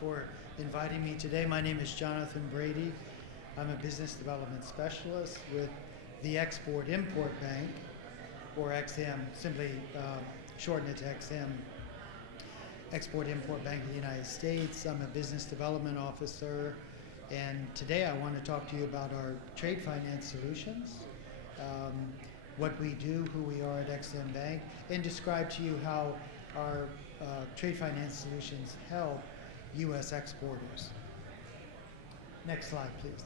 for inviting me today. My name is Jonathan Brady. I'm a business development specialist with the Export-Import Bank, or XM, simply shorten it to XM, Export-Import Bank of the United States. I'm a business development officer, and today I want to talk to you about our trade finance solutions, what we do, who we are at XM Bank, and describe to you how our trade finance solutions help U.S. exporters. Next slide, please.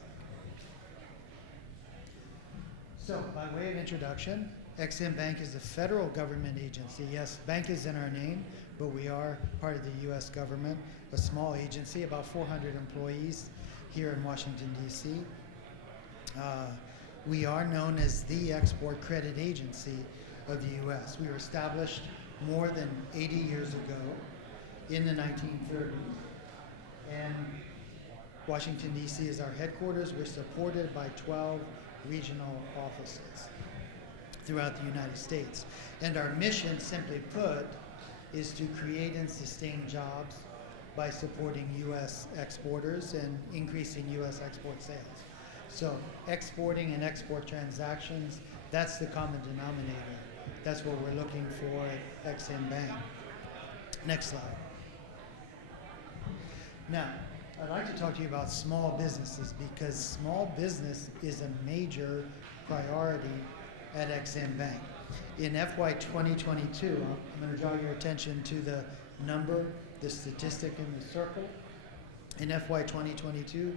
So, by way of introduction, XM Bank is a federal government agency. Yes, bank is in our name, but we are part of the U.S. government, a small agency, about 400 employees here in Washington, D.C. We are known as the export credit agency of the U.S. We were established more than 80 years ago in the 1930s, and Washington, D.C. is our headquarters. We're supported by 12 regional offices throughout the United States. And our mission, simply put, is to create and sustain jobs by supporting U.S. exporters and increasing U.S. export sales. So exporting and export transactions, that's the common denominator. That's what we're looking for at XM Bank. Next slide. Now, I'd like to talk to you about small businesses because small business is a major priority at XM Bank. In FY 2022, I'm going to draw your attention to the number, the statistic in the circle. In FY 2022,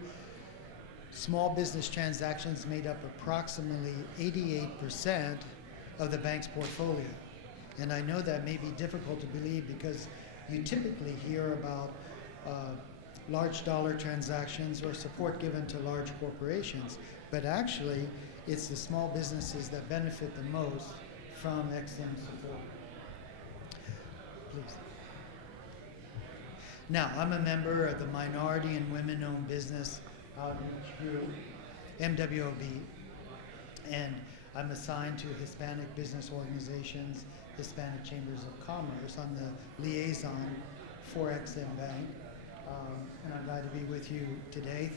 small business transactions made up approximately 88% of the bank's portfolio. And I know that may be difficult to believe because you typically hear about large dollar transactions or support given to large corporations, but actually it's the small businesses that benefit the most from XM support. Please. Now, I'm a member of the Minority and Women-Owned Business Outreach Group, MWOB, and I'm assigned to Hispanic business organizations, Hispanic Chambers of Commerce. I'm the liaison for XM Bank, and I'm glad to be with you today.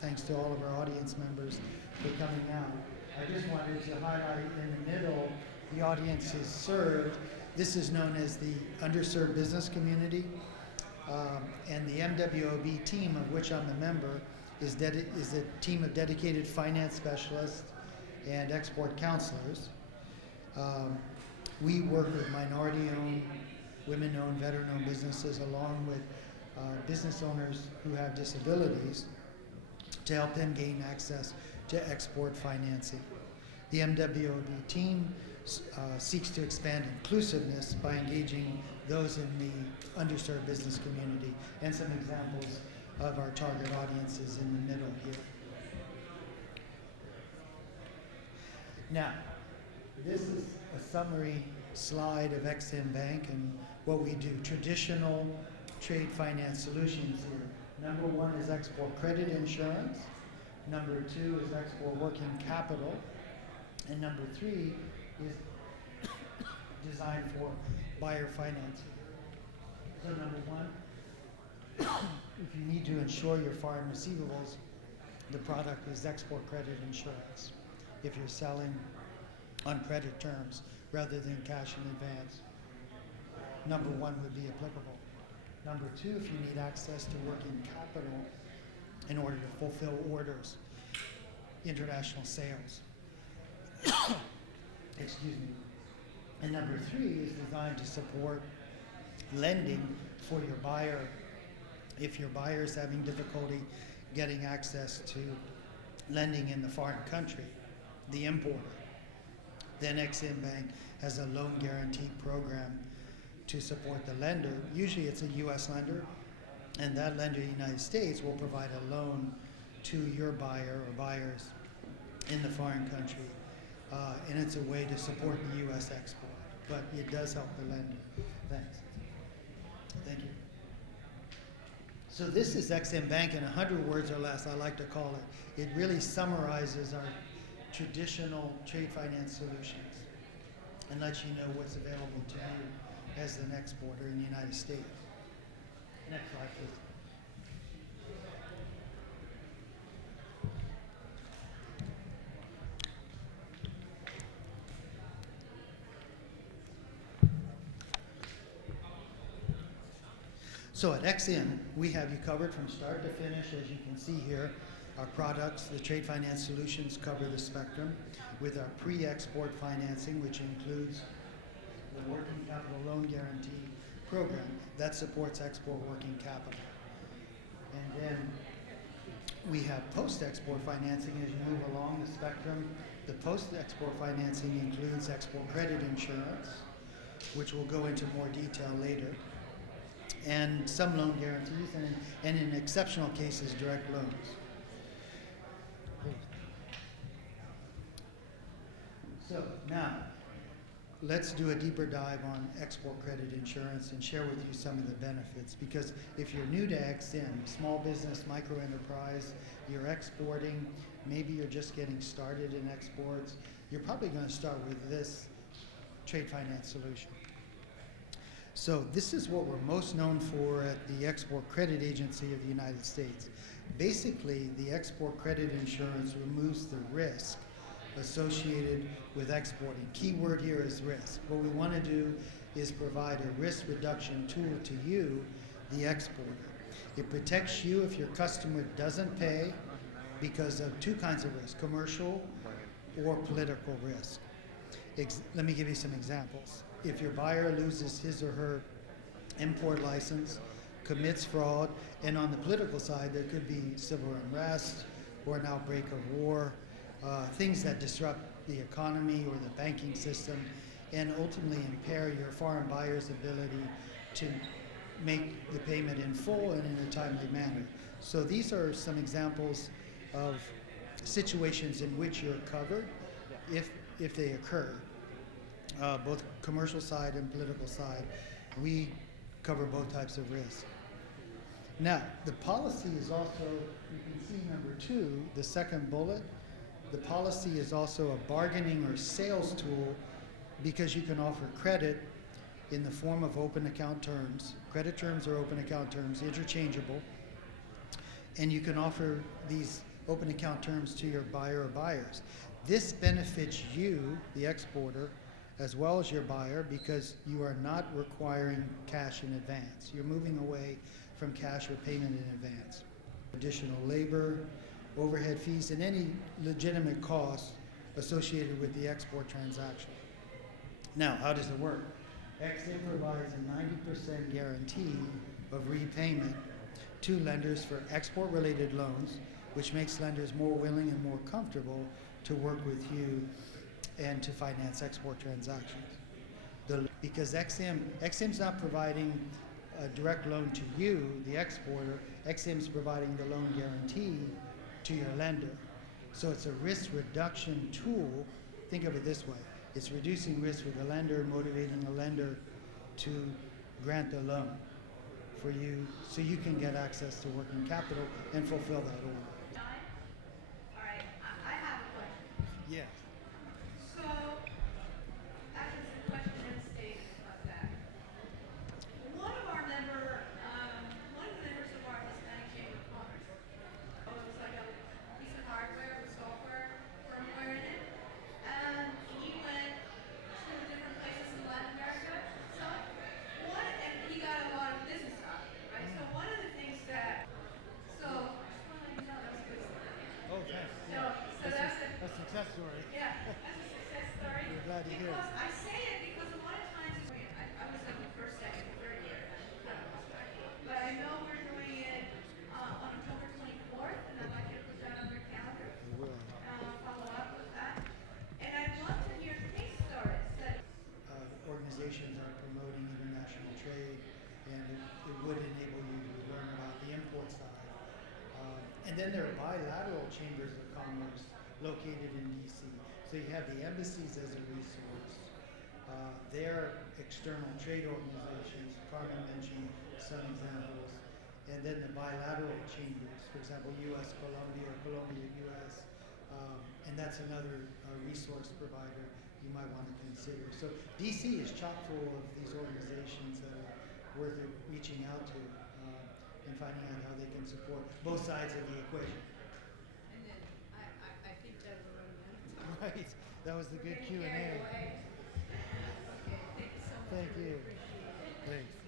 Thanks to all of our audience members for coming out. I just wanted to highlight in the middle, the audience is served. This is known as the underserved business community, and the MWOB team, of which I'm a member, is a team of dedicated finance specialists and export counselors. We work with minority-owned, women-owned, veteran-owned businesses along with business owners who have disabilities to help them gain access to export financing. The MWOB team seeks to expand inclusiveness by engaging those in the underserved business community, and some examples of our target audiences in the middle here. Now, this is a summary slide of XM Bank and what we do. Traditional trade finance solutions here. Number one is export credit insurance. Number two is export working capital. And number three is designed for buyer financing. So number one, if you need to insure your foreign receivables, the product is export credit insurance. If you're selling on credit terms rather than cash in advance, number one would be applicable. Number two, if you need access to working capital in order to fulfill orders, international sales. Excuse me. And number three is designed to support lending for your buyer if your buyer is having difficulty getting access to lending in the foreign country, the importer. Then XM Bank has a loan guarantee program to support the lender. Usually it's a U.S. lender, and that lender in the United States will provide a loan to your buyer or buyers in the foreign country. And it's a way to support the U.S. export, but it does help the lender. Thanks. Thank you. So this is XM Bank in 100 words or less, I like to call it. It really summarizes our traditional trade finance solutions and lets you know what's available to you as an exporter in the United States. Next slide, please. So at XM, we have you covered from start to finish. As you can see here, our products, the trade finance solutions, cover the spectrum with our pre-export financing, which includes the working capital loan guarantee program that supports export working capital. And then we have post-export financing as you move along the spectrum. The post-export financing includes export credit insurance, which we'll go into more detail later, and some loan guarantees, and in exceptional cases, direct loans. So now, let's do a deeper dive on export credit insurance and share with you some of the benefits. Because if you're new to XM, small business, micro enterprise, you're exporting, maybe you're just getting started in exports, you're probably going to start with this trade finance solution. So this is what we're most known for at the Export Credit Agency of the United States. Basically, the export credit insurance removes the risk associated with exporting. Key word here is risk. What we want to do is provide a risk reduction tool to you, the exporter. It protects you if your customer doesn't pay because of two kinds of risk, commercial or political risk. Let me give you some examples. If your buyer loses his or her import license, commits fraud, and on the political side, there could be civil unrest or an outbreak of war, things that disrupt the economy or the banking system and ultimately impair your foreign buyer's ability to make the payment in full and in a timely manner. So these are some examples of situations in which you're covered if they occur, both commercial side and political side. We cover both types of risk. Now, the policy is also, you can see number 2, the second bullet. The policy is also a bargaining or sales tool because you can offer credit in the form of open account terms. Credit terms or open account terms, interchangeable. And you can offer these open account terms to your buyer or buyers. This benefits you, the exporter, as well as your buyer, because you are not requiring cash in advance. You're moving away from cash or payment in advance. Additional labor, overhead fees, and any legitimate costs associated with the export transaction. Now, how does it work? XM provides a 90% guarantee of repayment to lenders for export-related loans, which makes lenders more willing and more comfortable to work with you and to finance export transactions. Because XM's not providing a direct loan to you, the exporter. XM's providing the loan guarantee to your lender. So it's a risk reduction tool. Think of it this way. It's reducing risk for the lender, motivating a lender to grant the loan for you so you can get access to working capital and fulfill that order. All right, I have a question. Yeah. So, that is a question and a statement about that. One of the members of our Hispanic Chamber of Commerce, it was like a piece of hardware with software firmware in it, and he went to different places in Latin America. So, and he got a lot of business out of it, right? So one of the things that, so, I just want to let you know that was a good story. Oh, thanks. So that's a success story. Yeah, that's a success story. We're glad to hear it. Because I say it because a lot of times I was in the first, second, third year, but I know we're doing it on October 24th, and I'd like you to put that on your calendar. We will. Follow up with that, and I'd love to hear case stories that. Organizations are promoting international trade, and it would enable you to learn about the import side. And then there are bilateral chambers of commerce located in DC. So you have the embassies as a resource. They're external trade organizations. Carmen mentioned some examples. And then the bilateral chambers, for example, U.S. Colombia or Colombia U.S. And that's another resource provider you might want to consider. So DC is chock full of these organizations that are worth reaching out to and finding out how they can support both sides of the equation. And then I think that was already done. Right. That was the good Q&A. Okay, thank you so much. Thank you. Appreciate it. Thanks.